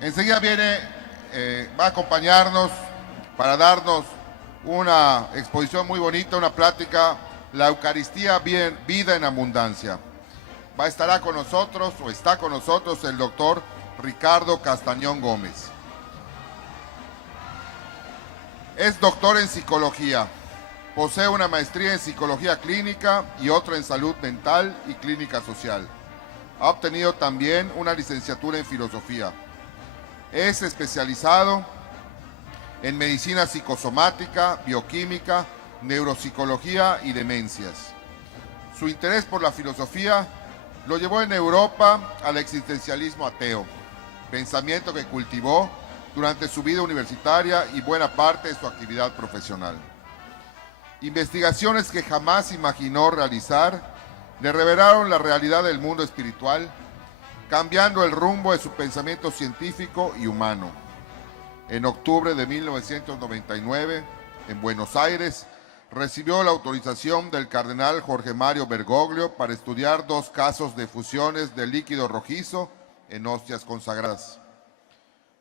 Enseguida va a acompañarnos para darnos una exposición muy bonita, una plática, la Eucaristía, vida en abundancia. Estará con nosotros, o está con nosotros, el doctor Ricardo Castañón Gómez. Es doctor en psicología, posee una maestría en psicología clínica y otra en salud mental y clínica social. Ha obtenido también una licenciatura en filosofía. Es especializado en medicina psicosomática, bioquímica, neuropsicología y demencias. Su interés por la filosofía lo llevó en Europa al existencialismo ateo, pensamiento que cultivó durante su vida universitaria y buena parte de su actividad profesional. Investigaciones que jamás imaginó realizar le revelaron la realidad del mundo espiritual, cambiando el rumbo de su pensamiento científico y humano. En octubre de 1999, en Buenos Aires, recibió la autorización del cardenal Jorge Mario Bergoglio para estudiar 2 casos de fusiones de líquido rojizo en hostias consagradas.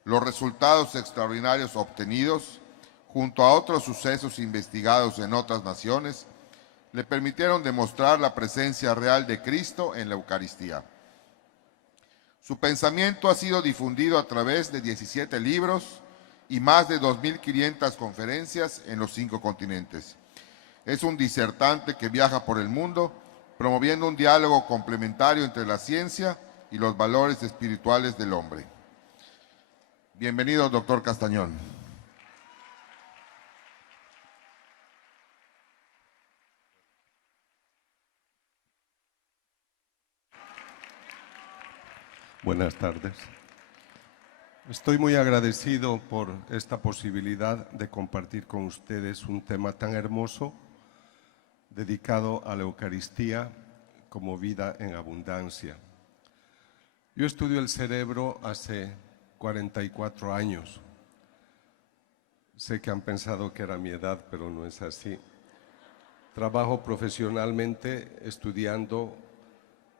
Los resultados extraordinarios obtenidos, junto a otros sucesos investigados en otras naciones, le permitieron demostrar la presencia real de Cristo en la Eucaristía. Su pensamiento ha sido difundido a través de 17 libros y más de 2.500 conferencias en los 5 continentes. Es un disertante que viaja por el mundo, promoviendo un diálogo complementario entre la ciencia y los valores espirituales del hombre. Bienvenido, doctor Castañón. Buenas tardes. Estoy muy agradecido por esta posibilidad de compartir con ustedes un tema tan hermoso dedicado a la Eucaristía como vida en abundancia. Yo estudio el cerebro hace 44 años. Sé que han pensado que era mi edad, pero no es así. Trabajo profesionalmente estudiando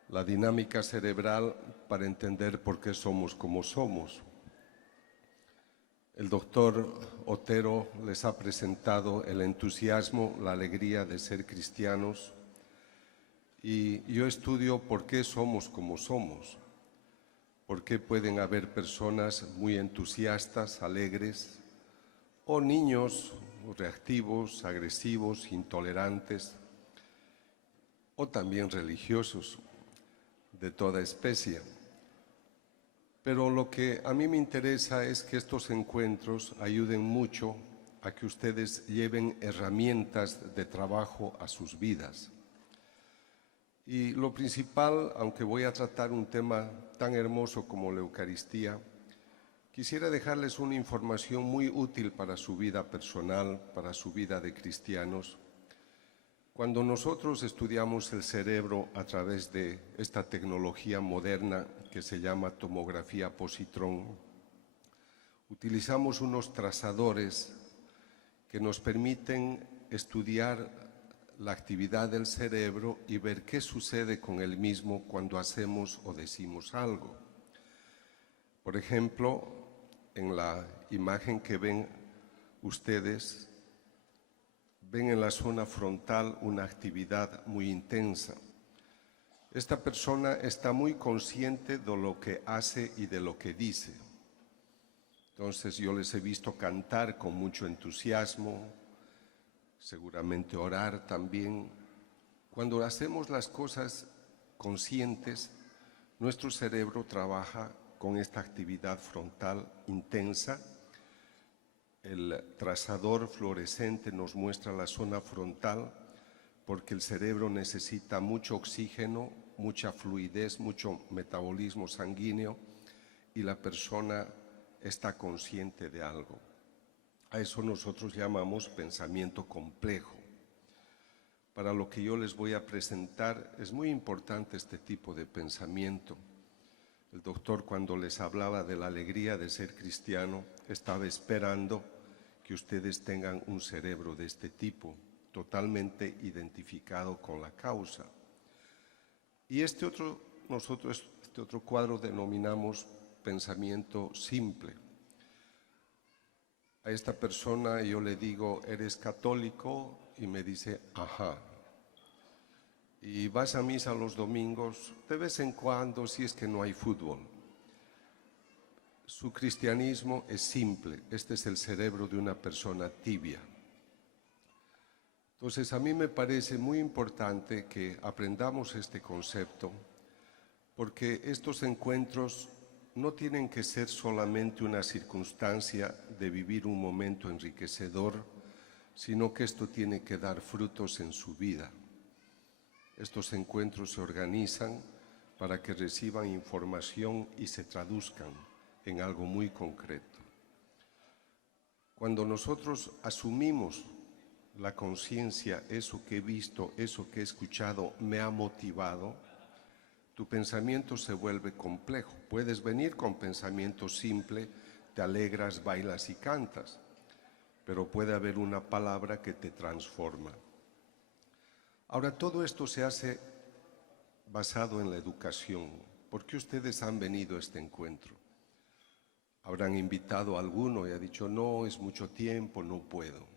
la dinámica cerebral para entender por qué somos como somos. El doctor Otero les ha presentado el entusiasmo, la alegría de ser cristianos, y yo estudio por qué somos como somos, por qué pueden haber personas muy entusiastas, alegres, o niños reactivos, agresivos, intolerantes, o también religiosos de toda especie. Pero lo que a mí me interesa es que estos encuentros ayuden mucho a que ustedes lleven herramientas de trabajo a sus vidas. Y lo principal, aunque voy a tratar un tema tan hermoso como la Eucaristía, quisiera dejarles una información muy útil para su vida personal, para su vida de cristianos. Cuando nosotros estudiamos el cerebro a través de esta tecnología moderna que se llama tomografía positrón, utilizamos unos trazadores que nos permiten estudiar la actividad del cerebro y ver qué sucede con el mismo cuando hacemos o decimos algo. Por ejemplo, en la imagen que ven ustedes, ven en la zona frontal una actividad muy intensa. Esta persona está muy consciente de lo que hace y de lo que dice. Entonces yo les he visto cantar con mucho entusiasmo, seguramente orar también. Cuando hacemos las cosas conscientes, nuestro cerebro trabaja con esta actividad frontal intensa. El trazador fluorescente nos muestra la zona frontal porque el cerebro necesita mucho oxígeno, mucha fluidez, mucho metabolismo sanguíneo y la persona está consciente de algo. A eso nosotros llamamos pensamiento complejo. Para lo que yo les voy a presentar es muy importante este tipo de pensamiento. El doctor, cuando les hablaba de la alegría de ser cristiano, estaba esperando que ustedes tengan un cerebro de este tipo, totalmente identificado con la causa. Y este otro cuadro denominamos pensamiento simple. A esta persona yo le digo, ¿eres católico? Y me dice, ajá. ¿Y vas a misa los domingos? De vez en cuando, si es que no hay fútbol. Su cristianismo es simple. Este es el cerebro de una persona tibia. Entonces, a mí me parece muy importante que aprendamos este concepto, porque estos encuentros no tienen que ser solamente una circunstancia de vivir un momento enriquecedor, sino que esto tiene que dar frutos en su vida. Estos encuentros se organizan para que reciban información y se traduzcan en algo muy concreto. Cuando nosotros asumimos la conciencia, eso que he visto, eso que he escuchado, me ha motivado, tu pensamiento se vuelve complejo. Puedes venir con pensamiento simple, te alegras, bailas y cantas, pero puede haber una palabra que te transforma. Ahora, todo esto se hace basado en la educación. ¿Por qué ustedes han venido a este encuentro? Habrán invitado a alguno y ha dicho, no, es mucho tiempo, no puedo.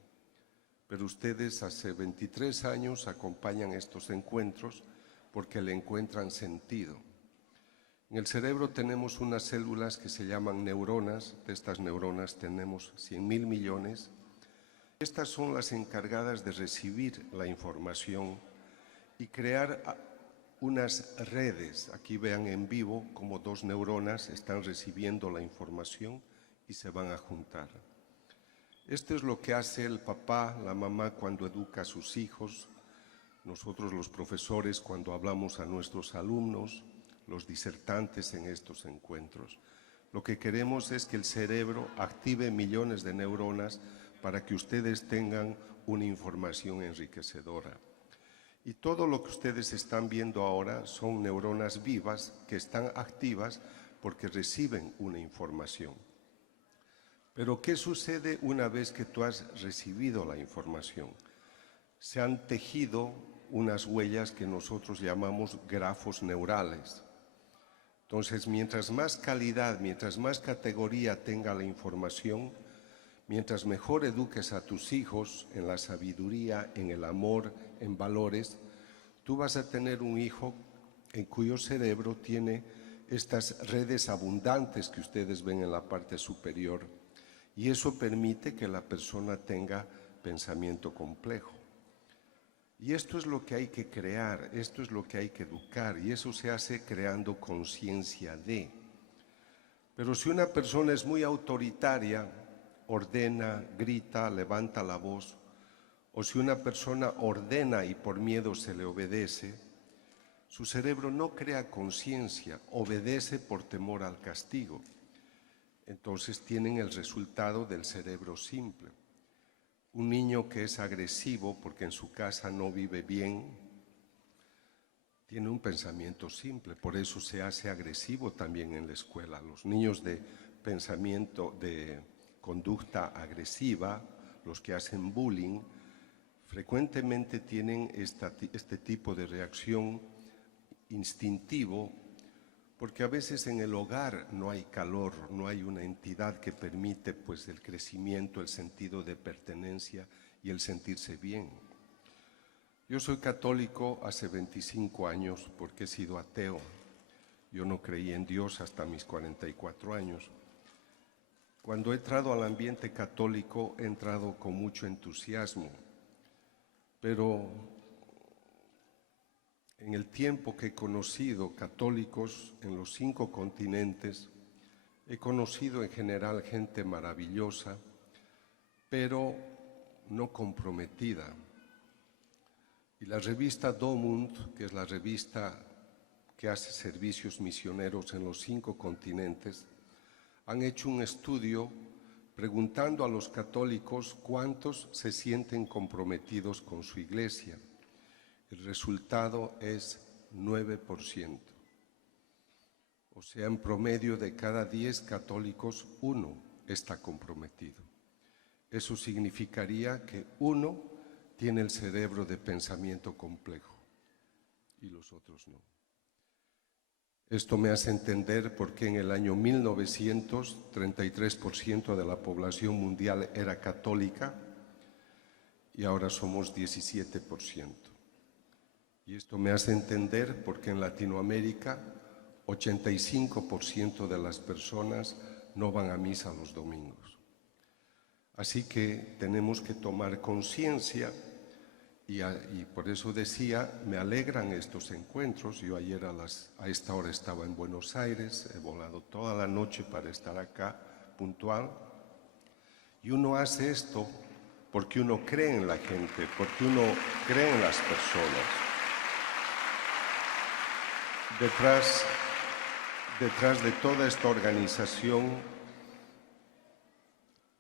Pero ustedes hace 23 años acompañan estos encuentros porque le encuentran sentido. En el cerebro tenemos unas células que se llaman neuronas. De estas neuronas tenemos 100.000 millones. Estas son las encargadas de recibir la información y crear unas redes. Aquí vean en vivo cómo dos neuronas están recibiendo la información y se van a juntar. Esto es lo que hace el papá, la mamá cuando educa a sus hijos, nosotros los profesores cuando hablamos a nuestros alumnos, los disertantes en estos encuentros. Lo que queremos es que el cerebro active millones de neuronas para que ustedes tengan una información enriquecedora. Y todo lo que ustedes están viendo ahora son neuronas vivas que están activas porque reciben una información. Pero ¿qué sucede una vez que tú has recibido la información? Se han tejido unas huellas que nosotros llamamos grafos neurales. Entonces, mientras más calidad, mientras más categoría tenga la información, mientras mejor eduques a tus hijos en la sabiduría, en el amor, en valores, tú vas a tener un hijo en cuyo cerebro tiene estas redes abundantes que ustedes ven en la parte superior. Y eso permite que la persona tenga pensamiento complejo. Y esto es lo que hay que crear, esto es lo que hay que educar, y eso se hace creando conciencia de. Pero si una persona es muy autoritaria, ordena, grita, levanta la voz, o si una persona ordena y por miedo se le obedece, su cerebro no crea conciencia, obedece por temor al castigo. Entonces tienen el resultado del cerebro simple. Un niño que es agresivo porque en su casa no vive bien, tiene un pensamiento simple, por eso se hace agresivo también en la escuela. Los niños de pensamiento, de conducta agresiva, los que hacen bullying, frecuentemente tienen este tipo de reacción instintivo, porque a veces en el hogar no hay calor, no hay una entidad que permite pues el crecimiento, el sentido de pertenencia y el sentirse bien. Yo soy católico hace 25 años porque he sido ateo. Yo no creí en Dios hasta mis 44 años. Cuando he entrado al ambiente católico he entrado con mucho entusiasmo, pero en el tiempo que he conocido católicos en los 5 continentes, he conocido en general gente maravillosa, pero no comprometida. Y la revista Domund, que es la revista que hace servicios misioneros en los 5 continentes, han hecho un estudio preguntando a los católicos cuántos se sienten comprometidos con su iglesia. El resultado es 9%. O sea, en promedio de cada 10 católicos, 1 está comprometido. Eso significaría que 1 tiene el cerebro de pensamiento complejo y los otros no. Esto me hace entender por qué en el año 1900 33% de la población mundial era católica y ahora somos 17%. Y esto me hace entender por qué en Latinoamérica 85% de las personas no van a misa los domingos. Así que tenemos que tomar conciencia y por eso decía, me alegran estos encuentros. Yo ayer a esta hora estaba en Buenos Aires, he volado toda la noche para estar acá puntual. Y uno hace esto porque uno cree en la gente, porque uno cree en las personas. Detrás de toda esta organización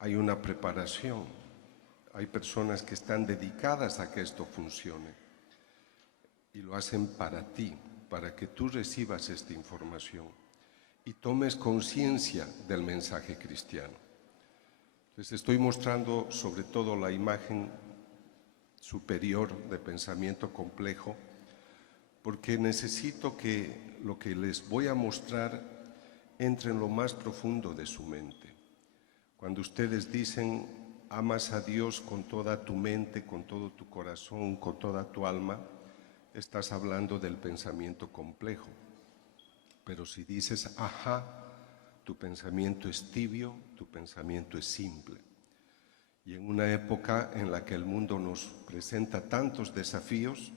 hay una preparación. Hay personas que están dedicadas a que esto funcione y lo hacen para ti, para que tú recibas esta información y tomes conciencia del mensaje cristiano. Les estoy mostrando sobre todo la imagen superior de pensamiento complejo porque necesito que lo que les voy a mostrar entre en lo más profundo de su mente. Cuando ustedes dicen amas a Dios con toda tu mente, con todo tu corazón, con toda tu alma, estás hablando del pensamiento complejo. Pero si dices ajá, tu pensamiento es tibio, tu pensamiento es simple. Y en una época en la que el mundo nos presenta tantos desafíos,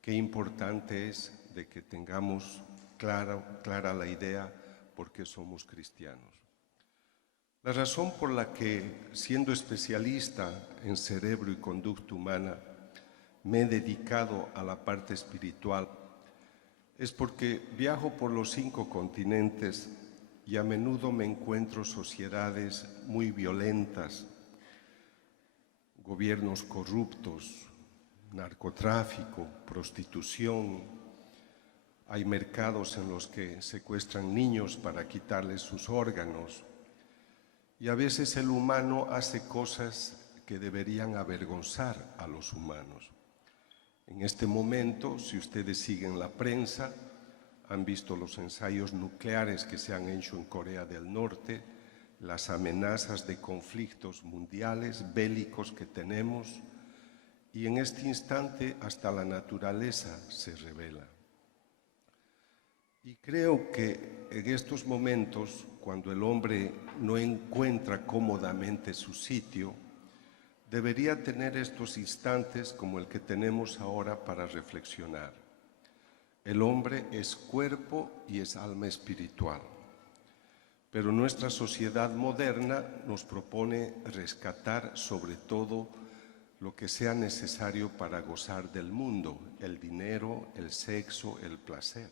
qué importante es de que tengamos clara la idea por qué somos cristianos. La razón por la que, siendo especialista en cerebro y conducta humana, me he dedicado a la parte espiritual, es porque viajo por los 5 continentes y a menudo me encuentro sociedades muy violentas, gobiernos corruptos, narcotráfico, prostitución. Hay mercados en los que secuestran niños para quitarles sus órganos. Y a veces el humano hace cosas que deberían avergonzar a los humanos. En este momento, si ustedes siguen la prensa, han visto los ensayos nucleares que se han hecho en Corea del Norte, las amenazas de conflictos mundiales, bélicos que tenemos, y en este instante hasta la naturaleza se revela. Y creo que en estos momentos, cuando el hombre no encuentra cómodamente su sitio, debería tener estos instantes como el que tenemos ahora para reflexionar. El hombre es cuerpo y es alma espiritual, pero nuestra sociedad moderna nos propone rescatar sobre todo lo que sea necesario para gozar del mundo, el dinero, el sexo, el placer.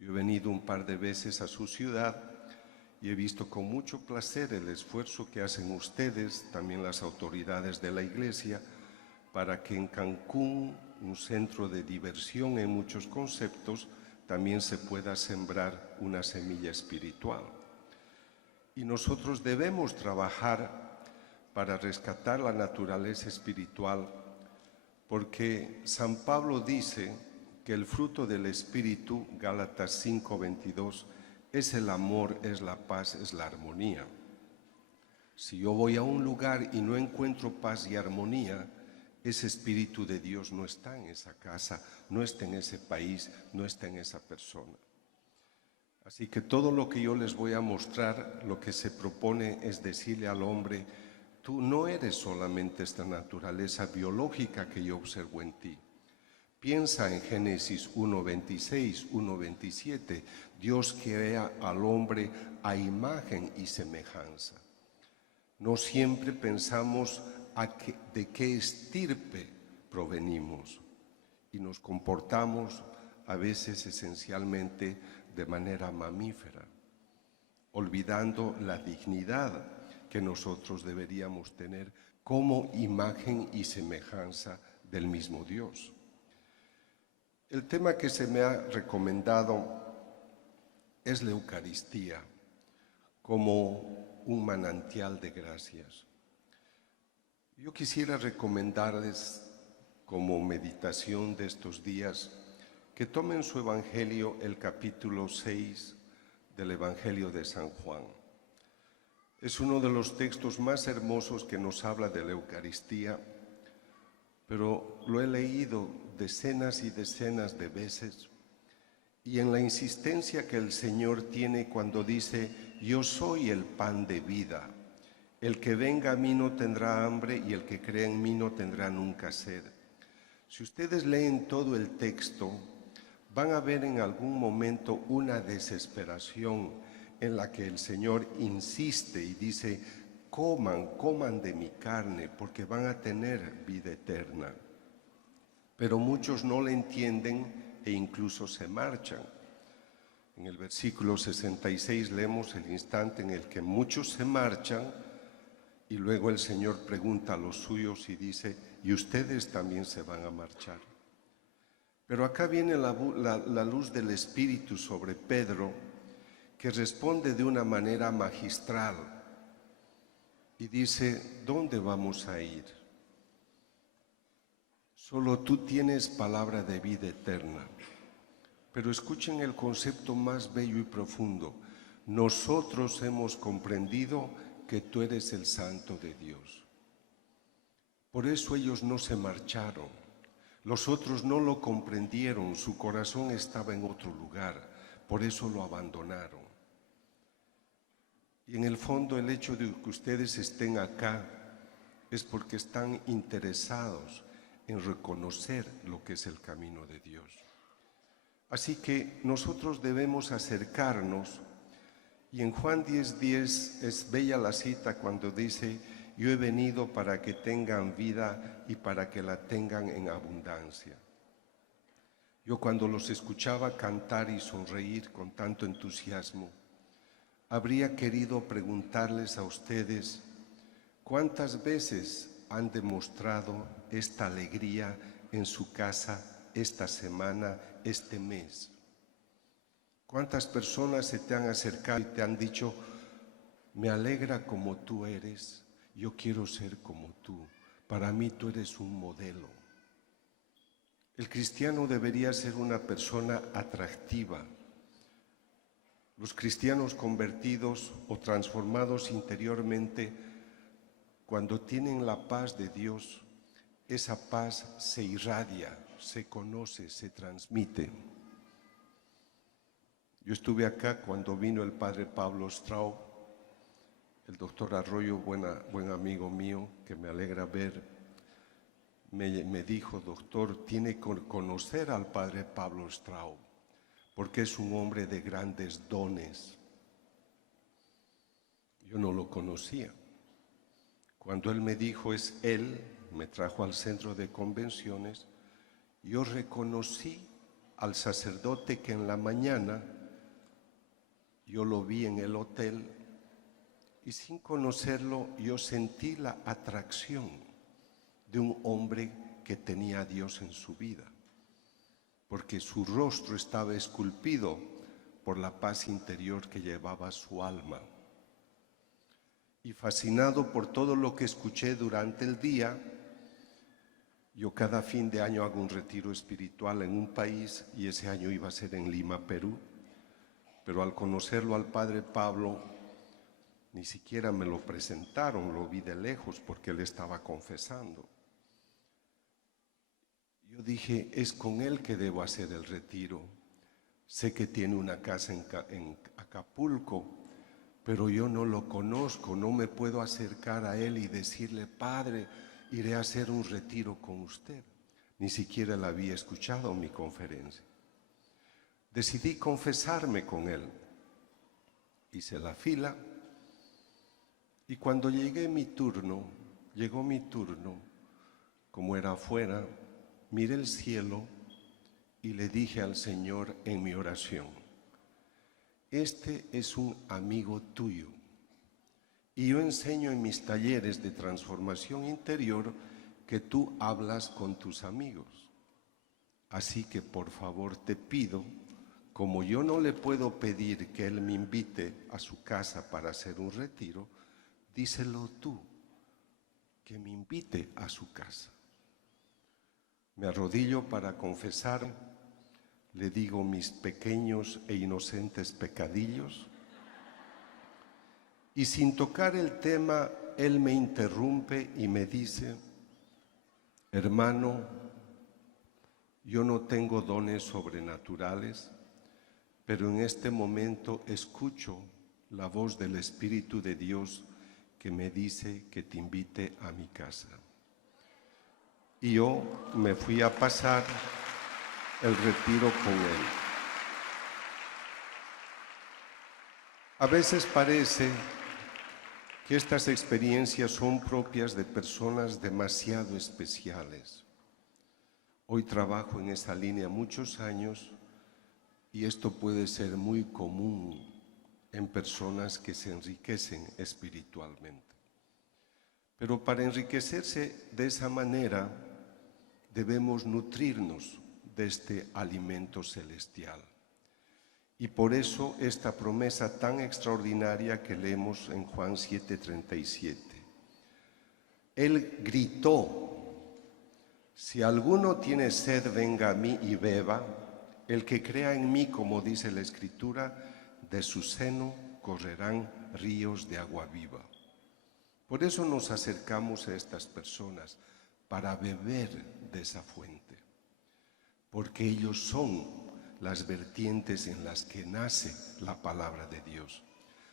Yo he venido un par de veces a su ciudad y he visto con mucho placer el esfuerzo que hacen ustedes, también las autoridades de la Iglesia, para que en Cancún, un centro de diversión en muchos conceptos, también se pueda sembrar una semilla espiritual. Y nosotros debemos trabajar para rescatar la naturaleza espiritual, porque San Pablo dice que el fruto del Espíritu, Gálatas 5:22, es el amor, es la paz, es la armonía. Si yo voy a un lugar y no encuentro paz y armonía, ese Espíritu de Dios no está en esa casa, no está en ese país, no está en esa persona. Así que todo lo que yo les voy a mostrar, lo que se propone es decirle al hombre, tú no eres solamente esta naturaleza biológica que yo observo en ti. Piensa en Génesis 1:26, 1:27. Dios crea al hombre a imagen y semejanza. No siempre pensamos de qué estirpe provenimos y nos comportamos a veces esencialmente de manera mamífera, olvidando la dignidad que nosotros deberíamos tener como imagen y semejanza del mismo Dios. El tema que se me ha recomendado es la Eucaristía como un manantial de gracias. Yo quisiera recomendarles como meditación de estos días que tomen su Evangelio el capítulo 6 del Evangelio de San Juan. Es uno de los textos más hermosos que nos habla de la Eucaristía, pero lo he leído decenas y decenas de veces, y en la insistencia que el Señor tiene cuando dice: yo soy el pan de vida, el que venga a mí no tendrá hambre y el que cree en mí no tendrá nunca sed. Si ustedes leen todo el texto, van a ver en algún momento una desesperación en la que el Señor insiste y dice: coman de mi carne porque van a tener vida eterna. Pero muchos no le entienden e incluso se marchan. En el versículo 66 leemos el instante en el que muchos se marchan y luego el Señor pregunta a los suyos y dice: ¿y ustedes también se van a marchar? Pero acá viene la luz del Espíritu sobre Pedro, que responde de una manera magistral y dice: ¿dónde vamos a ir? Solo tú tienes palabra de vida eterna. Pero escuchen el concepto más bello y profundo. Nosotros hemos comprendido que tú eres el Santo de Dios. Por eso ellos no se marcharon. Los otros no lo comprendieron, su corazón estaba en otro lugar, por eso lo abandonaron. Y en el fondo el hecho de que ustedes estén acá es porque están interesados en reconocer lo que es el camino de Dios. Así que nosotros debemos acercarnos, y en Juan 10:10 es bella la cita cuando dice: yo he venido para que tengan vida y para que la tengan en abundancia. Yo cuando los escuchaba cantar y sonreír con tanto entusiasmo, habría querido preguntarles a ustedes: ¿cuántas veces han demostrado esta alegría en su casa esta semana, este mes? ¿Cuántas personas se te han acercado y te han dicho: me alegra como tú eres, yo quiero ser como tú, para mí tú eres un modelo? El cristiano debería ser una persona atractiva. Los cristianos convertidos o transformados interiormente, cuando tienen la paz de Dios, esa paz se irradia, se conoce, se transmite. Yo estuve acá cuando vino el padre Pablo Straub, el doctor Arroyo, buen amigo mío, que me alegra ver, me dijo: doctor, tiene que conocer al padre Pablo Straub, porque es un hombre de grandes dones. Yo no lo conocía. Cuando él me dijo es él, me trajo al centro de convenciones, yo reconocí al sacerdote que en la mañana yo lo vi en el hotel, y sin conocerlo yo sentí la atracción de un hombre que tenía a Dios en su vida, porque su rostro estaba esculpido por la paz interior que llevaba su alma. Y fascinado por todo lo que escuché durante el día, yo cada fin de año hago un retiro espiritual en un país, y ese año iba a ser en Lima, Perú. Pero al conocerlo al padre Pablo, ni siquiera me lo presentaron, lo vi de lejos porque él estaba confesando. Yo dije: es con él que debo hacer el retiro. Sé que tiene una casa en Acapulco, pero yo no lo conozco, no me puedo acercar a él y decirle: padre, iré a hacer un retiro con usted. Ni siquiera le había escuchado mi conferencia. Decidí confesarme con él. Hice la fila, y cuando llegó mi turno, como era afuera, miré el cielo y le dije al Señor en mi oración: este es un amigo tuyo, y yo enseño en mis talleres de transformación interior que tú hablas con tus amigos. Así que por favor te pido, como yo no le puedo pedir que él me invite a su casa para hacer un retiro, díselo tú, que me invite a su casa. Me arrodillo para confesar, le digo mis pequeños e inocentes pecadillos. Y sin tocar el tema, él me interrumpe y me dice: hermano, yo no tengo dones sobrenaturales, pero en este momento escucho la voz del Espíritu de Dios que me dice que te invite a mi casa. Y yo me fui a pasar el retiro con él. A veces parece que estas experiencias son propias de personas demasiado especiales. Hoy trabajo en esa línea muchos años y esto puede ser muy común en personas que se enriquecen espiritualmente. Pero para enriquecerse de esa manera debemos nutrirnos de este alimento celestial. Y por eso esta promesa tan extraordinaria que leemos en Juan 7:37. Él gritó: si alguno tiene sed, venga a mí y beba. El que crea en mí, como dice la Escritura, de su seno correrán ríos de agua viva. Por eso nos acercamos a estas personas, para beber de esa fuente, porque ellos son las vertientes en las que nace la palabra de Dios.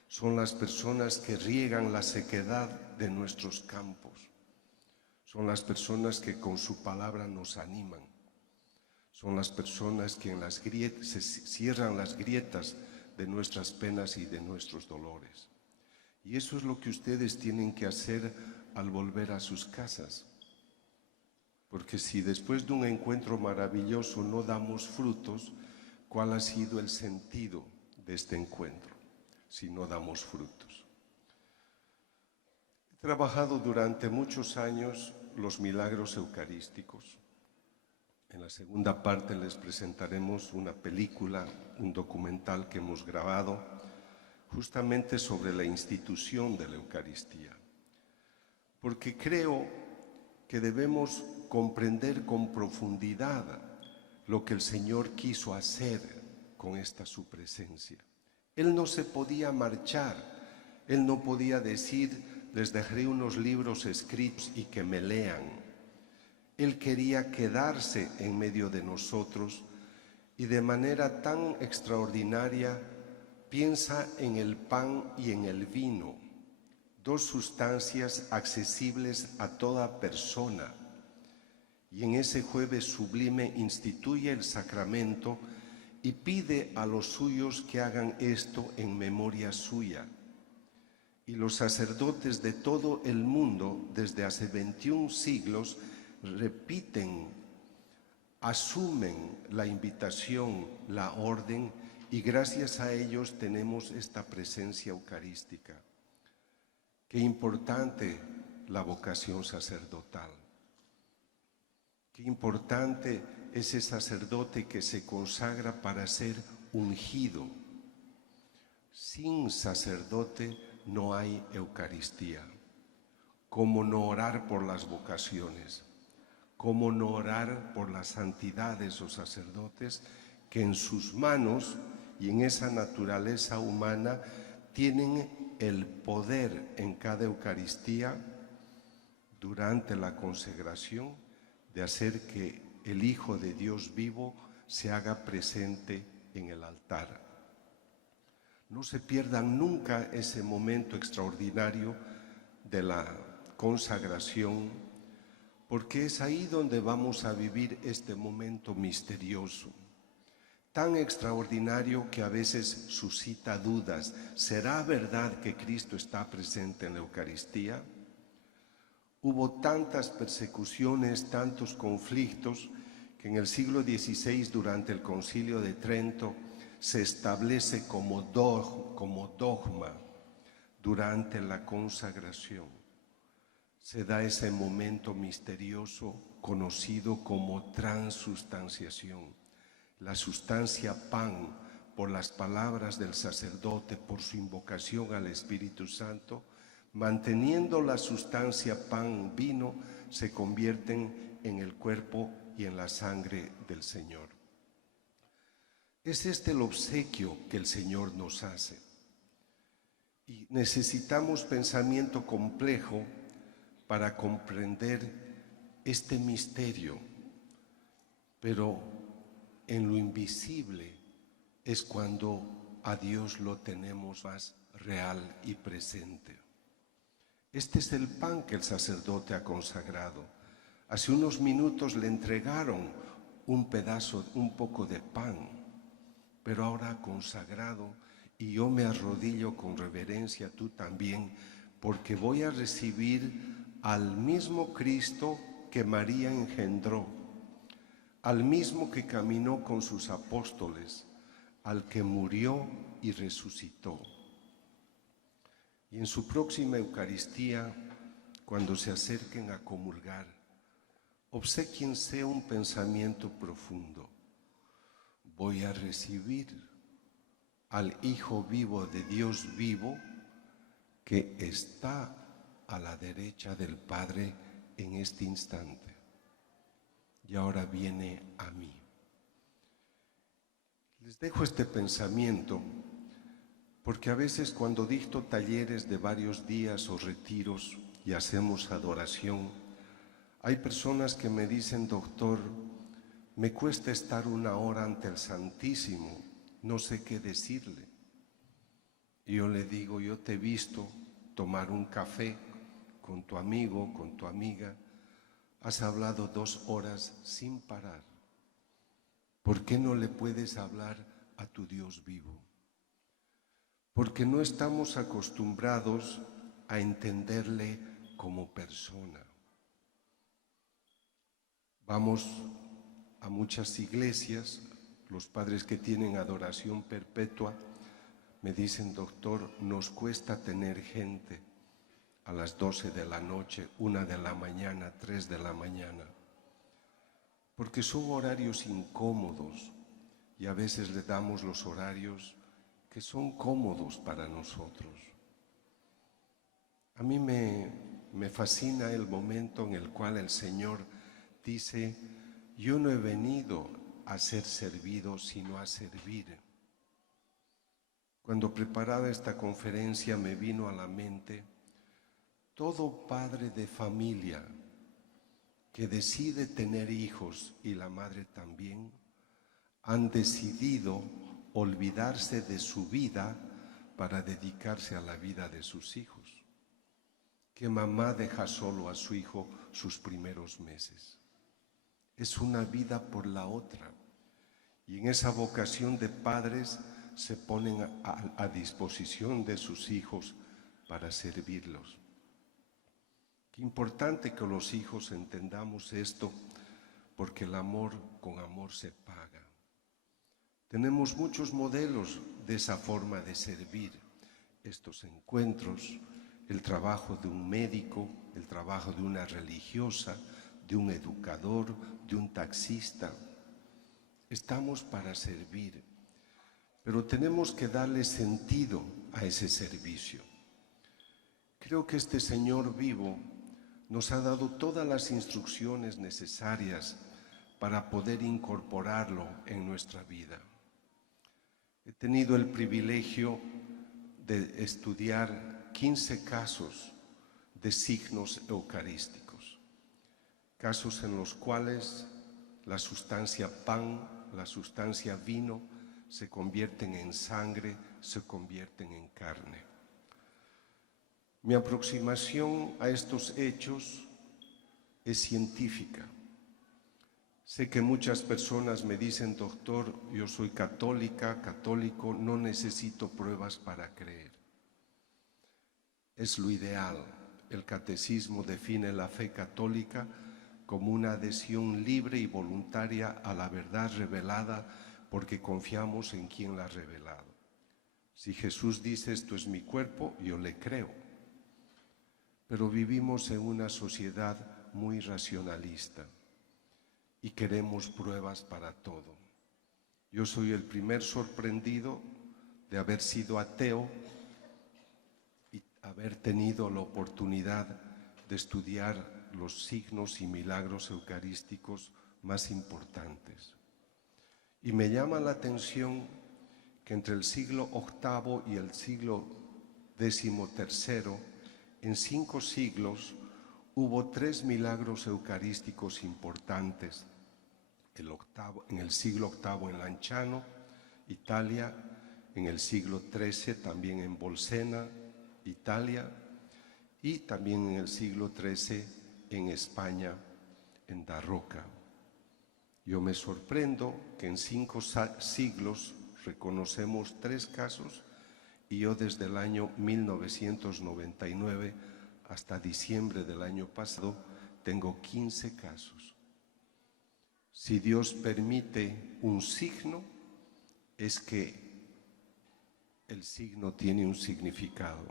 Son las personas que riegan la sequedad de nuestros campos. Son las personas que con su palabra nos animan. Son las personas que se cierran las grietas de nuestras penas y de nuestros dolores. Y eso es lo que ustedes tienen que hacer al volver a sus casas. Porque si después de un encuentro maravilloso no damos frutos, ¿cuál ha sido el sentido de este encuentro si no damos frutos? He trabajado durante muchos años los milagros eucarísticos. En la segunda parte les presentaremos una película, un documental que hemos grabado justamente sobre la institución de la Eucaristía. Porque creo que debemos comprender con profundidad lo que el Señor quiso hacer con esta su presencia. Él no se podía marchar, Él no podía decir: les dejaré unos libros escritos y que me lean. Él quería quedarse en medio de nosotros y de manera tan extraordinaria piensa en el pan y en el vino, dos sustancias accesibles a toda persona. Y en ese jueves sublime instituye el sacramento y pide a los suyos que hagan esto en memoria suya. Y los sacerdotes de todo el mundo, desde hace 21 siglos, repiten, asumen la invitación, la orden, y gracias a ellos tenemos esta presencia eucarística. Qué importante la vocación sacerdotal. Qué importante ese sacerdote que se consagra para ser ungido. Sin sacerdote no hay Eucaristía. ¿Cómo no orar por las vocaciones? ¿Cómo no orar por la santidad de esos sacerdotes que en sus manos y en esa naturaleza humana tienen el poder en cada Eucaristía durante la consagración de hacer que el Hijo de Dios vivo se haga presente en el altar? No se pierdan nunca ese momento extraordinario de la consagración, porque es ahí donde vamos a vivir este momento misterioso, tan extraordinario que a veces suscita dudas. ¿Será verdad que Cristo está presente en la Eucaristía? Hubo tantas persecuciones, tantos conflictos, que en el siglo XVI, durante el Concilio de Trento, se establece como dogma durante la consagración. Se da ese momento misterioso conocido como transustanciación. La sustancia pan, por las palabras del sacerdote, por su invocación al Espíritu Santo, manteniendo la sustancia pan, vino, se convierten en el cuerpo y en la sangre del Señor. Es este el obsequio que el Señor nos hace. Y necesitamos pensamiento complejo para comprender este misterio, pero en lo invisible es cuando a Dios lo tenemos más real y presente. Este es el pan que el sacerdote ha consagrado. Hace unos minutos le entregaron un poco de pan, pero ahora ha consagrado, y yo me arrodillo con reverencia, tú también, porque voy a recibir al mismo Cristo que María engendró, al mismo que caminó con sus apóstoles, al que murió y resucitó. Y en su próxima Eucaristía, cuando se acerquen a comulgar, obséquiense un pensamiento profundo. Voy a recibir al Hijo vivo de Dios vivo, que está a la derecha del Padre en este instante. Y ahora viene a mí. Les dejo este pensamiento porque a veces cuando dicto talleres de varios días o retiros y hacemos adoración, hay personas que me dicen: doctor, me cuesta estar 1 hora ante el Santísimo, no sé qué decirle. Y yo le digo: yo te he visto tomar un café con tu amigo, con tu amiga, has hablado 2 horas sin parar. ¿Por qué no le puedes hablar a tu Dios vivo? Porque no estamos acostumbrados a entenderle como persona. Vamos a muchas iglesias, los padres que tienen adoración perpetua me dicen: doctor, nos cuesta tener gente a las 12 de la noche, 1 de la mañana, 3 de la mañana, porque son horarios incómodos y a veces le damos los horarios que son cómodos para nosotros. A mí me fascina el momento en el cual el Señor dice: yo no he venido a ser servido, sino a servir. Cuando preparaba esta conferencia me vino a la mente todo padre de familia que decide tener hijos, y la madre también, han decidido olvidarse de su vida para dedicarse a la vida de sus hijos. ¿Qué mamá deja solo a su hijo sus primeros meses? Es una vida por la otra. Y en esa vocación de padres se ponen a disposición de sus hijos para servirlos. Qué importante que los hijos entendamos esto, porque el amor con amor se paga. Tenemos muchos modelos de esa forma de servir. Estos encuentros, el trabajo de un médico, el trabajo de una religiosa, de un educador, de un taxista. Estamos para servir, pero tenemos que darle sentido a ese servicio. Creo que este Señor vivo nos ha dado todas las instrucciones necesarias para poder incorporarlo en nuestra vida. He tenido el privilegio de estudiar 15 casos de signos eucarísticos, casos en los cuales la sustancia pan, la sustancia vino, se convierten en sangre, se convierten en carne. Mi aproximación a estos hechos es científica. Sé que muchas personas me dicen: doctor, yo soy católica, católico, no necesito pruebas para creer. Es lo ideal. El catecismo define la fe católica como una adhesión libre y voluntaria a la verdad revelada, porque confiamos en quien la ha revelado. Si Jesús dice: esto es mi cuerpo, yo le creo. Pero vivimos en una sociedad muy racionalista y queremos pruebas para todo. Yo soy el primer sorprendido de haber sido ateo y haber tenido la oportunidad de estudiar los signos y milagros eucarísticos más importantes. Y me llama la atención que entre el siglo VIII y el siglo XIII, en 5 siglos, hubo 3 milagros eucarísticos importantes. En el siglo VIII en Lanciano, Italia, en el siglo XIII también en Bolsena, Italia, y también en el siglo XIII en España, en Daroca. Yo me sorprendo que en 5 siglos reconocemos 3 casos y yo desde el año 1999 hasta diciembre del año pasado tengo 15 casos. Si Dios permite un signo, es que el signo tiene un significado.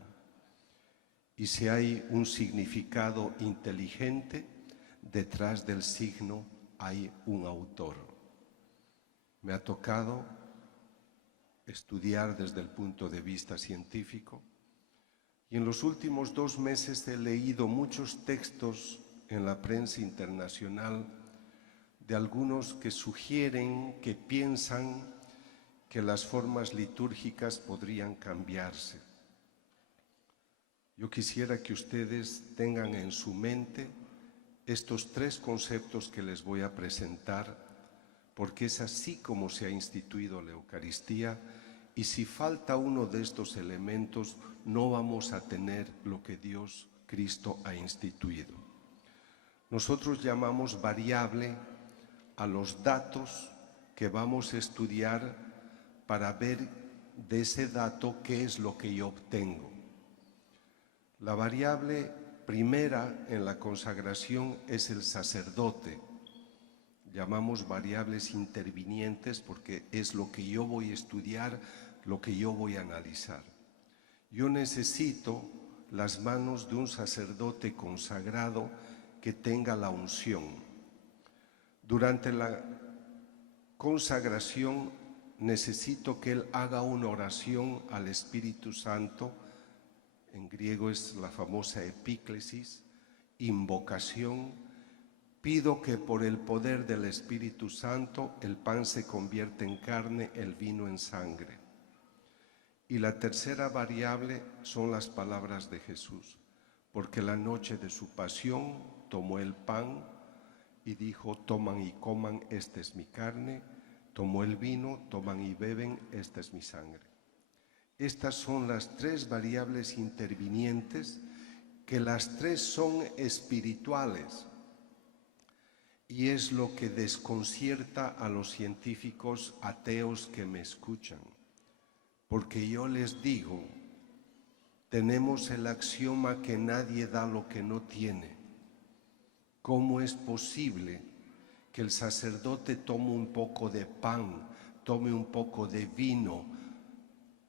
Y si hay un significado inteligente, detrás del signo hay un autor. Me ha tocado estudiar desde el punto de vista científico y en los últimos 2 meses he leído muchos textos en la prensa internacional de algunos que sugieren, que piensan que las formas litúrgicas podrían cambiarse. Yo quisiera que ustedes tengan en su mente estos 3 conceptos que les voy a presentar, porque es así como se ha instituido la Eucaristía, y si falta uno de estos elementos, no vamos a tener lo que Dios, Cristo, ha instituido. Nosotros llamamos variable a los datos que vamos a estudiar para ver de ese dato qué es lo que yo obtengo. La variable primera en la consagración es el sacerdote. Llamamos variables intervinientes porque es lo que yo voy a estudiar, lo que yo voy a analizar. Yo necesito las manos de un sacerdote consagrado que tenga la unción. Durante la consagración necesito que él haga una oración al Espíritu Santo. En griego es la famosa epíclesis, invocación. Pido que por el poder del Espíritu Santo el pan se convierta en carne, el vino en sangre. Y la tercera variable son las palabras de Jesús, porque la noche de su pasión tomó el pan y dijo: toman y coman, esta es mi carne. Tomó el vino, toman y beben, esta es mi sangre. Estas son las 3 variables intervinientes, que las 3 son espirituales. Y es lo que desconcierta a los científicos ateos que me escuchan. Porque yo les digo, tenemos el axioma que nadie da lo que no tiene. ¿Cómo es posible que el sacerdote tome un poco de pan, tome un poco de vino,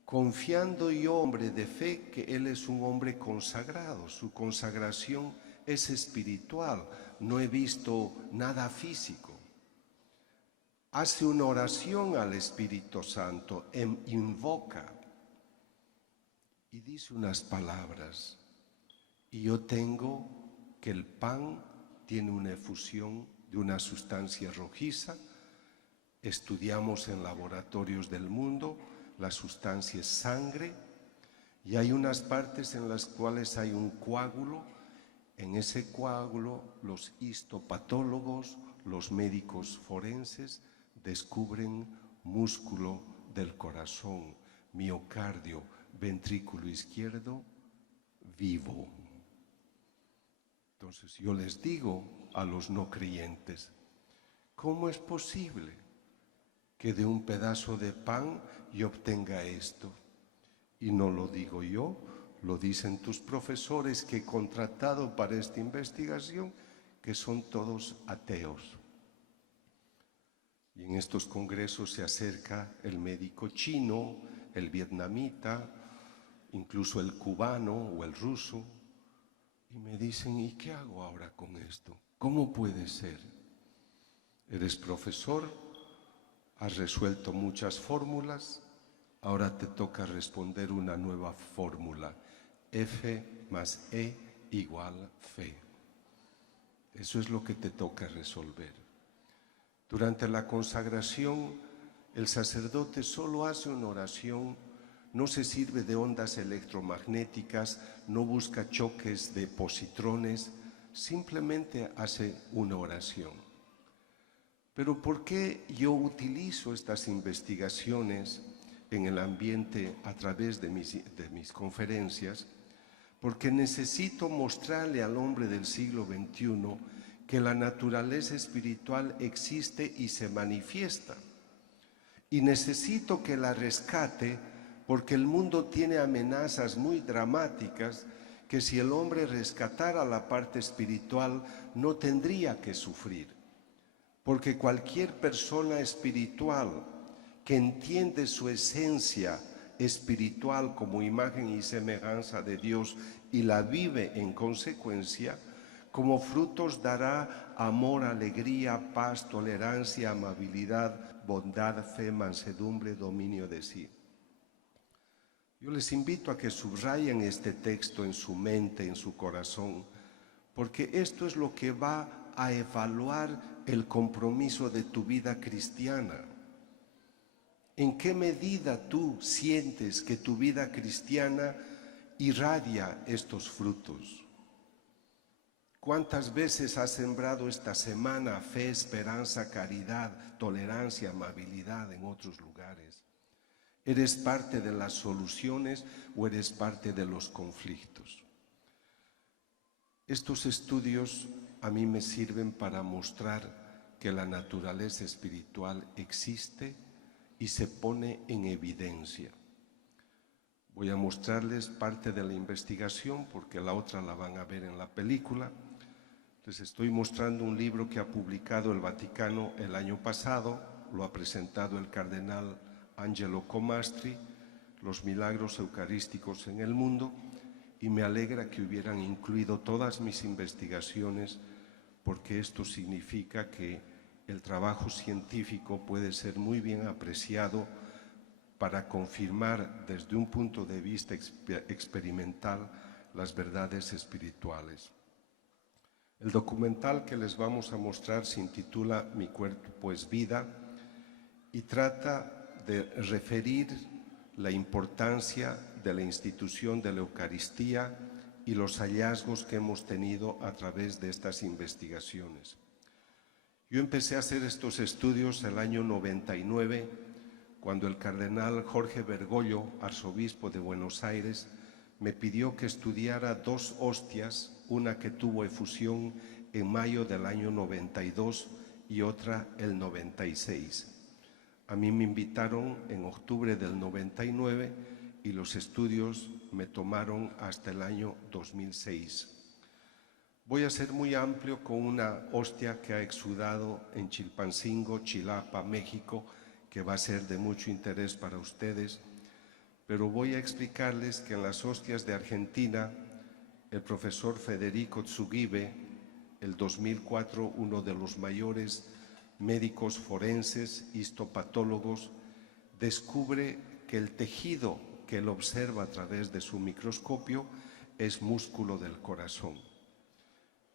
confiando yo, hombre de fe, que él es un hombre consagrado? Su consagración es espiritual, no he visto nada físico. Hace una oración al Espíritu Santo, invoca y dice unas palabras. Y yo tengo que el pan tiene una efusión de una sustancia rojiza. Estudiamos en laboratorios del mundo, la sustancia es sangre, y hay unas partes en las cuales hay un coágulo. En ese coágulo los histopatólogos, los médicos forenses, descubren músculo del corazón, miocardio, ventrículo izquierdo, vivo. Entonces yo les digo a los no creyentes, ¿cómo es posible que de un pedazo de pan yo obtenga esto? Y no lo digo yo, lo dicen tus profesores que he contratado para esta investigación, que son todos ateos. Y en estos congresos se acerca el médico chino, el vietnamita, incluso el cubano o el ruso, y me dicen, ¿y qué hago ahora con esto? ¿Cómo puede ser? Eres profesor, has resuelto muchas fórmulas, ahora te toca responder una nueva fórmula. F más E igual fe. Eso es lo que te toca resolver. Durante la consagración El sacerdote solo hace una oración, no se sirve de ondas electromagnéticas, no busca choques de positrones, simplemente hace una oración. Pero ¿por qué yo utilizo estas investigaciones en el ambiente a través de mis conferencias? Porque necesito mostrarle al hombre del siglo XXI que la naturaleza espiritual existe y se manifiesta. Y necesito que la rescate porque el mundo tiene amenazas muy dramáticas que si el hombre rescatara la parte espiritual no tendría que sufrir. Porque cualquier persona espiritual que entiende su esencia espiritual como imagen y semejanza de Dios y la vive en consecuencia, como frutos dará amor, alegría, paz, tolerancia, amabilidad, bondad, fe, mansedumbre, dominio de sí. Yo les invito a que subrayen este texto en su mente, en su corazón, porque esto es lo que va a evaluar el compromiso de tu vida cristiana. ¿En qué medida tú sientes que tu vida cristiana irradia estos frutos? ¿Cuántas veces has sembrado esta semana fe, esperanza, caridad, tolerancia, amabilidad en otros lugares? ¿Eres parte de las soluciones o eres parte de los conflictos? Estos estudios a mí me sirven para mostrar que la naturaleza espiritual existe y se pone en evidencia. Voy a mostrarles parte de la investigación porque la otra la van a ver en la película. Les estoy mostrando un libro que ha publicado el Vaticano el año pasado, lo ha presentado el cardenal Angelo Comastri, Los milagros eucarísticos en el mundo, y me alegra que hubieran incluido todas mis investigaciones porque esto significa que el trabajo científico puede ser muy bien apreciado para confirmar desde un punto de vista experimental las verdades espirituales. El documental que les vamos a mostrar se intitula Mi cuerpo es vida y trata de referir la importancia de la institución de la Eucaristía y los hallazgos que hemos tenido a través de estas investigaciones. Yo empecé a hacer estos estudios el año 99, cuando el cardenal Jorge Bergoglio, arzobispo de Buenos Aires, me pidió que estudiara dos hostias, una que tuvo efusión en mayo del año 92 y otra el 96. A mí me invitaron en octubre del 99 y los estudios me tomaron hasta el año 2006. Voy a ser muy amplio con una hostia que ha exudado en Chilpancingo, Chilapa, México, que va a ser de mucho interés para ustedes, pero voy a explicarles que en las hostias de Argentina, el profesor Federico Tsugibe, el 2004, uno de los mayores médicos forenses, histopatólogos, descubre que el tejido que él observa a través de su microscopio es músculo del corazón.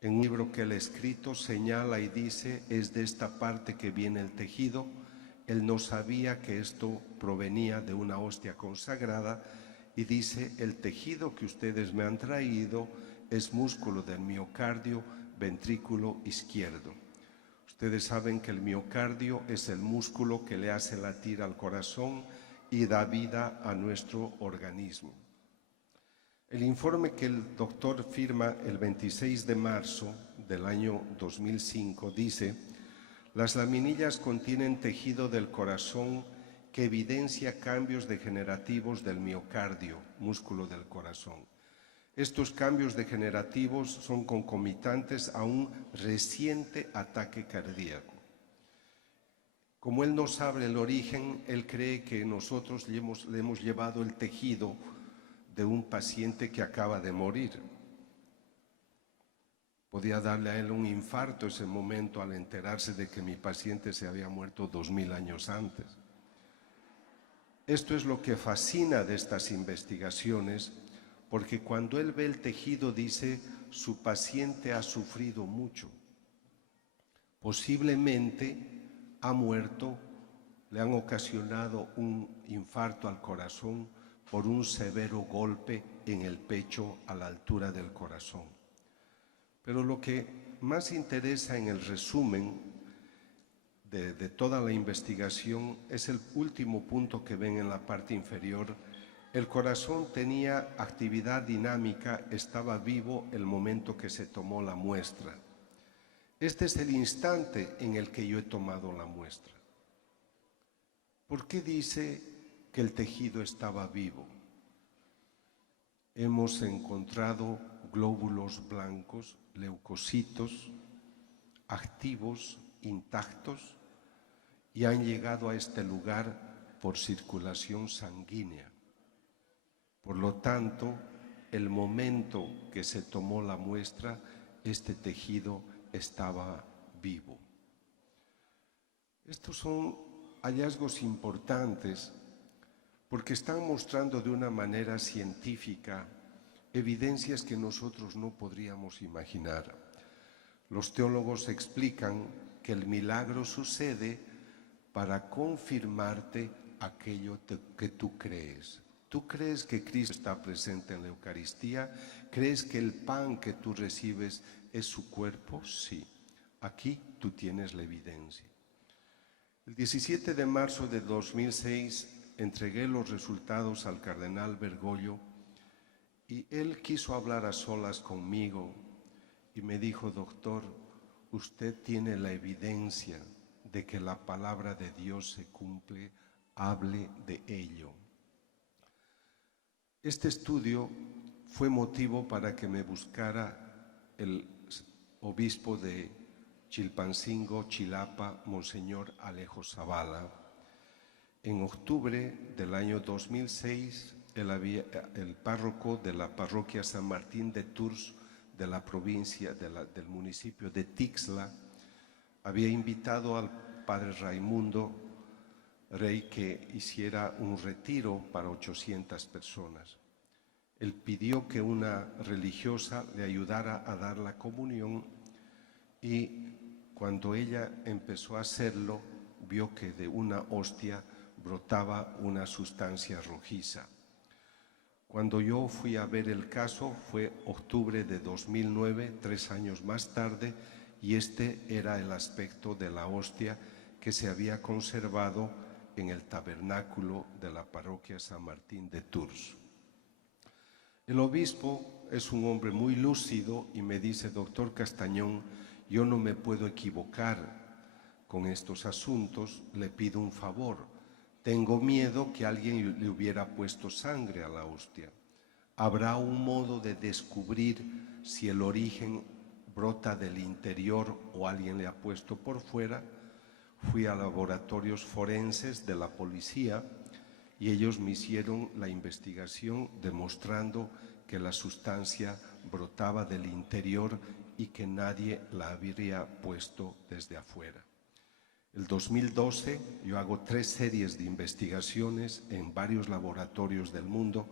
En un libro que él ha escrito señala y dice, es de esta parte que viene el tejido. Él no sabía que esto provenía de una hostia consagrada y dice, el tejido que ustedes me han traído es músculo del miocardio, ventrículo izquierdo. Ustedes saben que el miocardio es el músculo que le hace latir al corazón y da vida a nuestro organismo. El informe que el doctor firma el 26 de marzo del año 2005 dice: las laminillas contienen tejido del corazón que evidencia cambios degenerativos del miocardio, músculo del corazón. Estos cambios degenerativos son concomitantes a un reciente ataque cardíaco. Como él no sabe el origen, él cree que nosotros le hemos llevado el tejido de un paciente que acaba de morir. Podía darle a él un infarto ese momento al enterarse de que mi paciente se había muerto 2000 años antes. Esto es lo que fascina de estas investigaciones, porque cuando él ve el tejido dice, su paciente ha sufrido mucho. Posiblemente ha muerto le han ocasionado un infarto al corazón por un severo golpe en el pecho a la altura del corazón. Pero lo que más interesa en el resumen de toda la investigación es el último punto que ven en la parte inferior. El corazón tenía actividad dinámica, estaba vivo el momento que se tomó la muestra. Este es el instante en el que yo he tomado la muestra. ¿Por qué dice que el tejido estaba vivo? Hemos encontrado glóbulos blancos, leucocitos, activos, intactos, y han llegado a este lugar por circulación sanguínea. Por lo tanto, el momento que se tomó la muestra, este tejido estaba vivo. Estos son hallazgos importantes porque están mostrando de una manera científica evidencias que nosotros no podríamos imaginar. Los teólogos explican que el milagro sucede para confirmarte aquello que tú crees. ¿Tú crees que Cristo está presente en la Eucaristía? ¿Crees que el pan que tú recibes es su cuerpo? Sí. Aquí tú tienes la evidencia. El 17 de marzo de 2006 entregué los resultados al cardenal Bergoglio y él quiso hablar a solas conmigo y me dijo: doctor, usted tiene la evidencia de que la palabra de Dios se cumple, hable de ello. Este estudio fue motivo para que me buscara el obispo de Chilpancingo, Chilapa, Monseñor Alejo Zavala. En octubre del año 2006, el párroco de la parroquia San Martín de Tours, de la provincia, del municipio de Tixla, había invitado al padre Raimundo Rey que hiciera un retiro para 800 personas. Él pidió que una religiosa le ayudara a dar la comunión y cuando ella empezó a hacerlo, vio que de una hostia brotaba una sustancia rojiza. Cuando yo fui a ver el caso fue octubre de 2009, 3 años más tarde, y este era el aspecto de la hostia que se había conservado en el tabernáculo de la parroquia San Martín de Tours. El obispo es un hombre muy lúcido y me dice: doctor Castañón, yo no me puedo equivocar con estos asuntos, le pido un favor. Tengo miedo que alguien le hubiera puesto sangre a la hostia. ¿Habrá un modo de descubrir si el origen brota del interior o alguien le ha puesto por fuera? Fui a laboratorios forenses de la policía y ellos me hicieron la investigación demostrando que la sustancia brotaba del interior y que nadie la habría puesto desde afuera. El 2012 yo hago 3 series de investigaciones en varios laboratorios del mundo.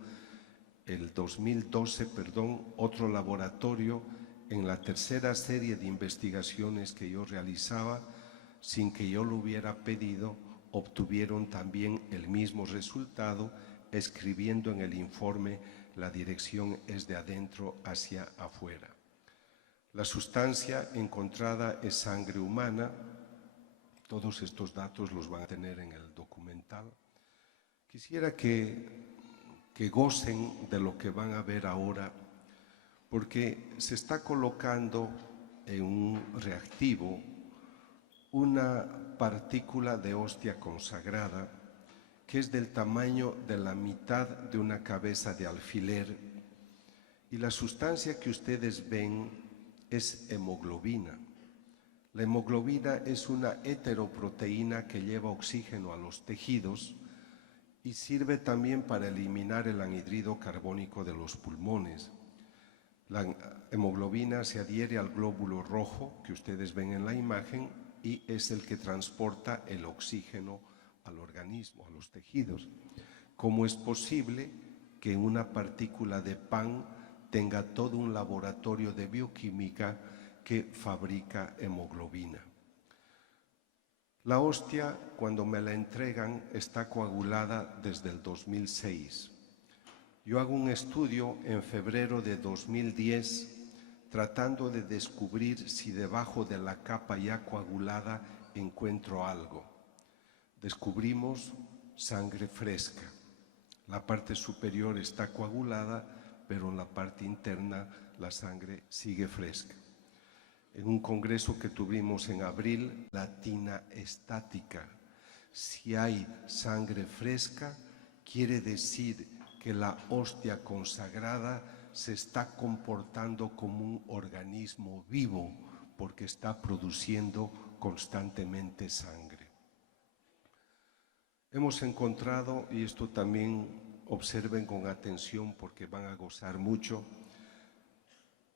El 2012, otro laboratorio, en la tercera serie de investigaciones que yo realizaba, sin que yo lo hubiera pedido, obtuvieron también el mismo resultado, escribiendo en el informe: la dirección es de adentro hacia afuera. La sustancia encontrada es sangre humana. Todos estos datos los van a tener en el documental. Quisiera que gocen de lo que van a ver ahora, porque se está colocando en un reactivo una partícula de hostia consagrada que es del tamaño de la mitad de una cabeza de alfiler, y la sustancia que ustedes ven es hemoglobina. La hemoglobina es una heteroproteína que lleva oxígeno a los tejidos y sirve también para eliminar el anhidrido carbónico de los pulmones. La hemoglobina se adhiere al glóbulo rojo que ustedes ven en la imagen y es el que transporta el oxígeno al organismo, a los tejidos. ¿Cómo es posible que una partícula de pan tenga todo un laboratorio de bioquímica que fabrica hemoglobina? La hostia, cuando me la entregan, está coagulada desde el 2006. Yo hago un estudio en febrero de 2010 tratando de descubrir si debajo de la capa ya coagulada encuentro algo. Descubrimos sangre fresca. La parte superior está coagulada, pero en la parte interna la sangre sigue fresca. En un congreso que tuvimos en abril, la tina estática. Si hay sangre fresca, quiere decir que la hostia consagrada se está comportando como un organismo vivo porque está produciendo constantemente sangre. Hemos encontrado, y esto también observen con atención porque van a gozar mucho,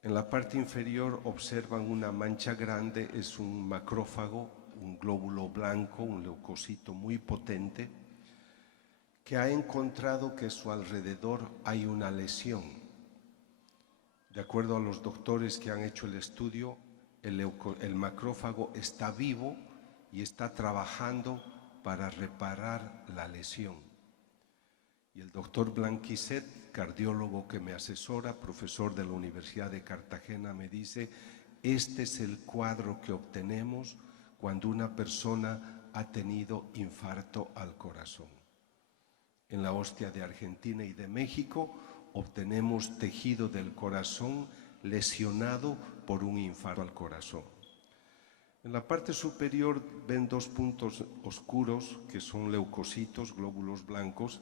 en la parte inferior observan una mancha grande, es un macrófago, un glóbulo blanco, un leucocito muy potente, que ha encontrado que a su alrededor hay una lesión. De acuerdo a los doctores que han hecho el estudio, el macrófago está vivo y está trabajando para reparar la lesión. Y el doctor Blanquiset, cardiólogo que me asesora, profesor de la Universidad de Cartagena, me dice: este es el cuadro que obtenemos cuando una persona ha tenido infarto al corazón. En la hostia de Argentina y de México obtenemos tejido del corazón lesionado por un infarto al corazón. En la parte superior ven dos puntos oscuros que son leucocitos, glóbulos blancos,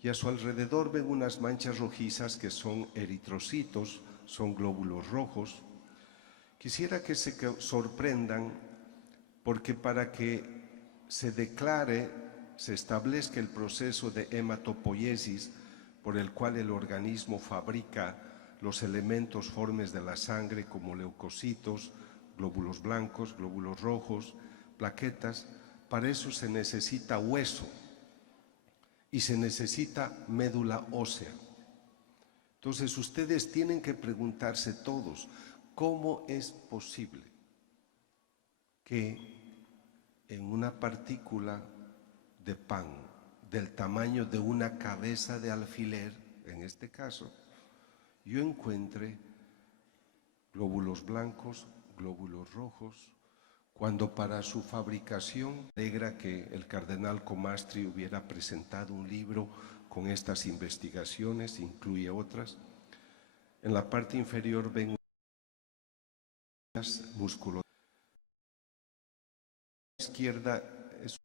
y a su alrededor ven unas manchas rojizas que son eritrocitos, son glóbulos rojos. Quisiera que se sorprendan porque para que se declare, se establezca el proceso de hematopoiesis por el cual el organismo fabrica los elementos formes de la sangre como leucocitos, glóbulos blancos, glóbulos rojos, plaquetas, para eso se necesita hueso y se necesita médula ósea. Entonces ustedes tienen que preguntarse todos, ¿cómo es posible que en una partícula de pan del tamaño de una cabeza de alfiler, en este caso, yo encuentre glóbulos blancos, glóbulos rojos, cuando para su fabricación alegra que el cardenal Comastri hubiera presentado un libro con estas investigaciones, incluye otras. En la parte inferior ven músculos. A la izquierda es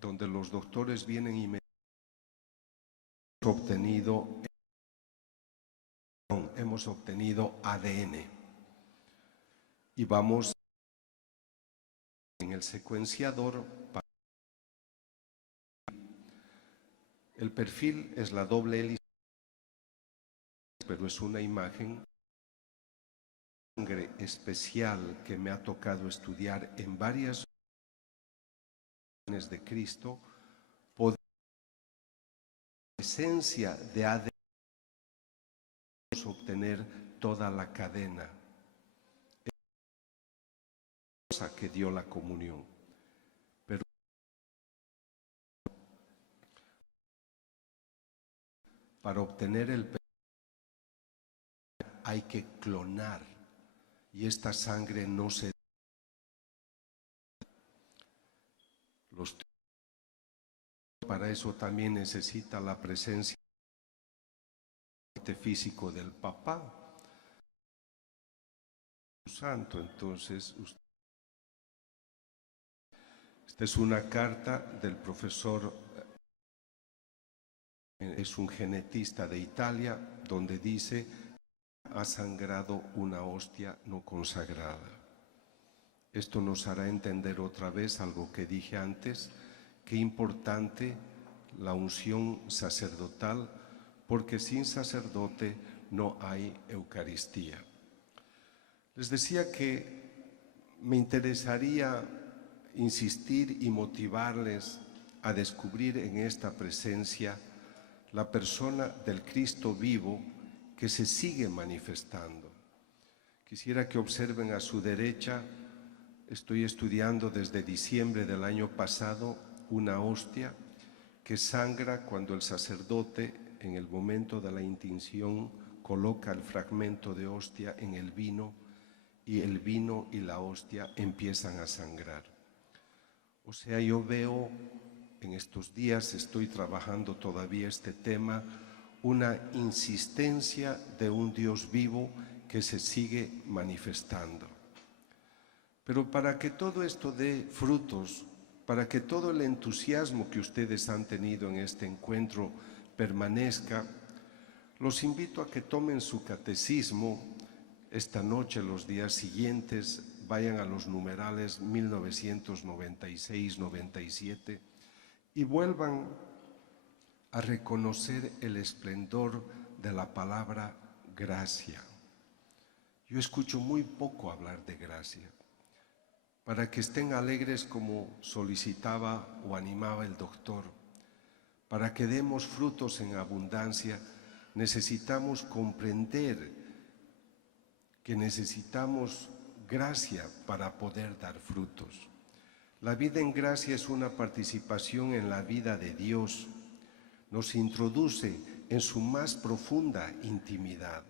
donde los doctores vienen y me hemos obtenido ADN y vamos en el secuenciador. El perfil es la doble hélice, pero es una imagen sangre especial que me ha tocado estudiar en varias de Cristo, poder presencia de ADN obtener toda la cadena que dio la comunión. Pero para obtener el hay que clonar y esta sangre no se para eso también necesita la presencia físico del papá santo. Entonces esta es una carta del profesor, es un genetista de Italia, donde dice: ha sangrado una hostia no consagrada. Esto nos hará entender otra vez algo que dije antes, qué importante la unción sacerdotal, porque sin sacerdote no hay Eucaristía. Les decía que me interesaría insistir y motivarles a descubrir en esta presencia la persona del Cristo vivo que se sigue manifestando. Quisiera que observen a su derecha estoy estudiando desde diciembre del año pasado una hostia que sangra cuando el sacerdote, en el momento de la intinción, coloca el fragmento de hostia en el vino y el vino y la hostia empiezan a sangrar. O sea, yo veo, en estos días estoy trabajando todavía este tema, una insistencia de un Dios vivo que se sigue manifestando. Pero para que todo esto dé frutos, para que todo el entusiasmo que ustedes han tenido en este encuentro permanezca, los invito a que tomen su catecismo esta noche, los días siguientes, vayan a los numerales 1996-97 y vuelvan a reconocer el esplendor de la palabra gracia. Yo escucho muy poco hablar de gracia. Para que estén alegres como solicitaba o animaba el doctor, para que demos frutos en abundancia, necesitamos comprender que necesitamos gracia para poder dar frutos. La vida en gracia es una participación en la vida de Dios. Nos introduce en su más profunda intimidad.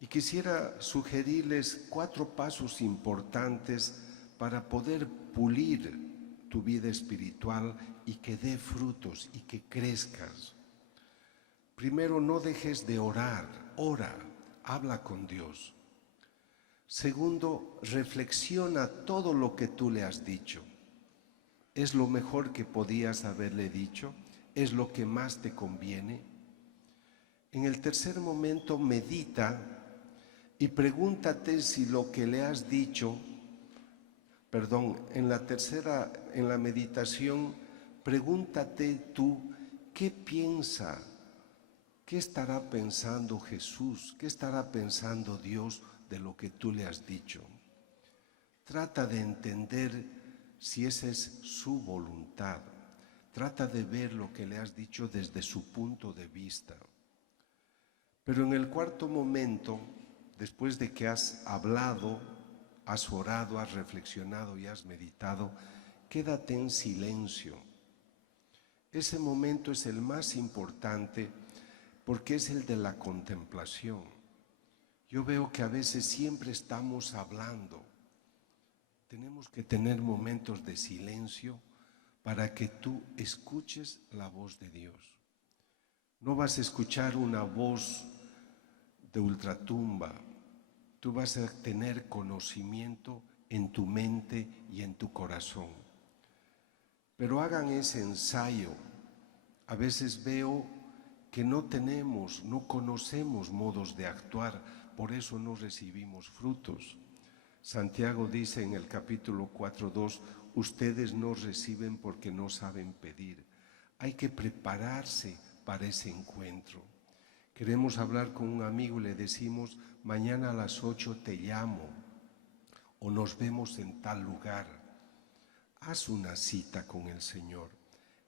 Y quisiera sugerirles 4 pasos importantes para poder pulir tu vida espiritual y que dé frutos y que crezcas. Primero, no dejes de orar, ora, habla con Dios. Segundo, reflexiona todo lo que tú le has dicho. ¿Es lo mejor que podías haberle dicho? ¿Es lo que más te conviene? En el tercer momento, medita y pregúntate si lo que le has dicho, en la meditación, pregúntate tú, ¿qué piensa? ¿Qué estará pensando Jesús? ¿Qué estará pensando Dios de lo que tú le has dicho? Trata de entender si esa es su voluntad. Trata de ver lo que le has dicho desde su punto de vista. Pero en el cuarto momento, después de que has hablado, has orado, has reflexionado y has meditado, quédate en silencio. Ese momento es el más importante porque es el de la contemplación. Yo veo que a veces siempre estamos hablando. Tenemos que tener momentos de silencio para que tú escuches la voz de Dios. No vas a escuchar una voz de ultratumba. Tú vas a tener conocimiento en tu mente y en tu corazón. Pero hagan ese ensayo. A veces veo que no conocemos modos de actuar, por eso no recibimos frutos. Santiago dice en el capítulo 4:2, ustedes no reciben porque no saben pedir. Hay que prepararse para ese encuentro. Queremos hablar con un amigo y le decimos, mañana a las 8 te llamo o nos vemos en tal lugar. Haz una cita con el Señor.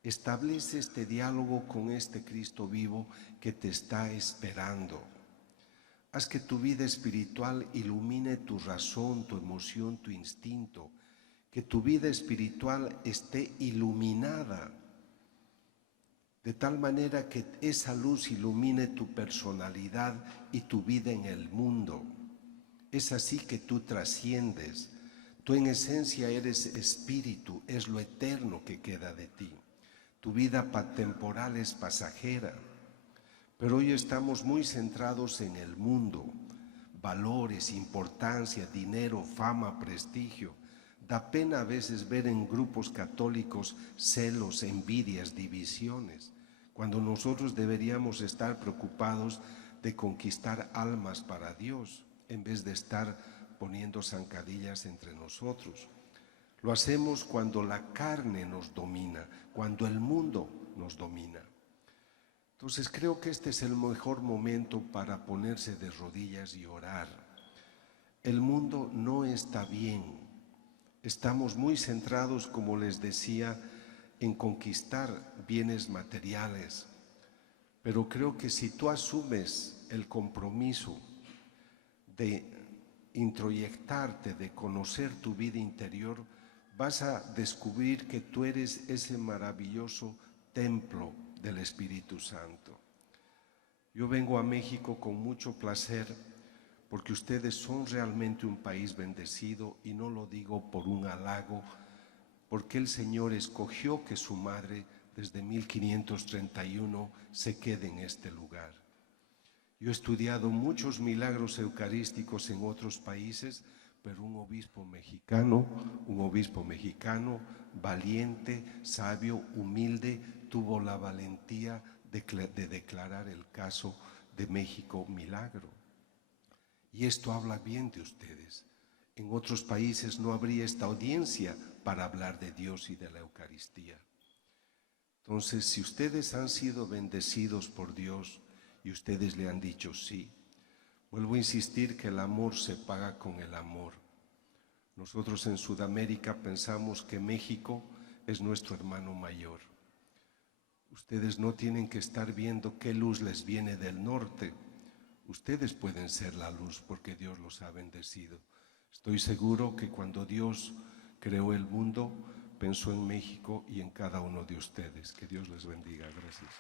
Establece este diálogo con este Cristo vivo que te está esperando. Haz que tu vida espiritual ilumine tu razón, tu emoción, tu instinto. Que tu vida espiritual esté iluminada, de tal manera que esa luz ilumine tu personalidad y tu vida en el mundo. Es así que tú trasciendes. Tú en esencia eres espíritu, es lo eterno que queda de ti. Tu vida temporal es pasajera, pero hoy estamos muy centrados en el mundo. Valores, importancia, dinero, fama, prestigio. Da pena a veces ver en grupos católicos celos, envidias, divisiones, cuando nosotros deberíamos estar preocupados de conquistar almas para Dios, en vez de estar poniendo zancadillas entre nosotros. Lo hacemos cuando la carne nos domina, cuando el mundo nos domina. Entonces creo que este es el mejor momento para ponerse de rodillas y orar. El mundo no está bien. Estamos muy centrados, como les decía, en conquistar bienes materiales. Pero creo que si tú asumes el compromiso de introyectarte, de conocer tu vida interior, vas a descubrir que tú eres ese maravilloso templo del Espíritu Santo. Yo vengo a México con mucho placer porque ustedes son realmente un país bendecido, y no lo digo por un halago, porque el Señor escogió que su madre desde 1531 se quede en este lugar. Yo he estudiado muchos milagros eucarísticos en otros países, pero un obispo mexicano valiente, sabio, humilde, tuvo la valentía de declarar el caso de México milagro. Y esto habla bien de ustedes. En otros países no habría esta audiencia para hablar de Dios y de la Eucaristía. Entonces, si ustedes han sido bendecidos por Dios y ustedes le han dicho sí, vuelvo a insistir que el amor se paga con el amor. Nosotros en Sudamérica pensamos que México es nuestro hermano mayor. Ustedes no tienen que estar viendo qué luz les viene del norte. Ustedes pueden ser la luz porque Dios los ha bendecido. Estoy seguro que cuando Dios creó el mundo, pensó en México y en cada uno de ustedes. Que Dios les bendiga. Gracias.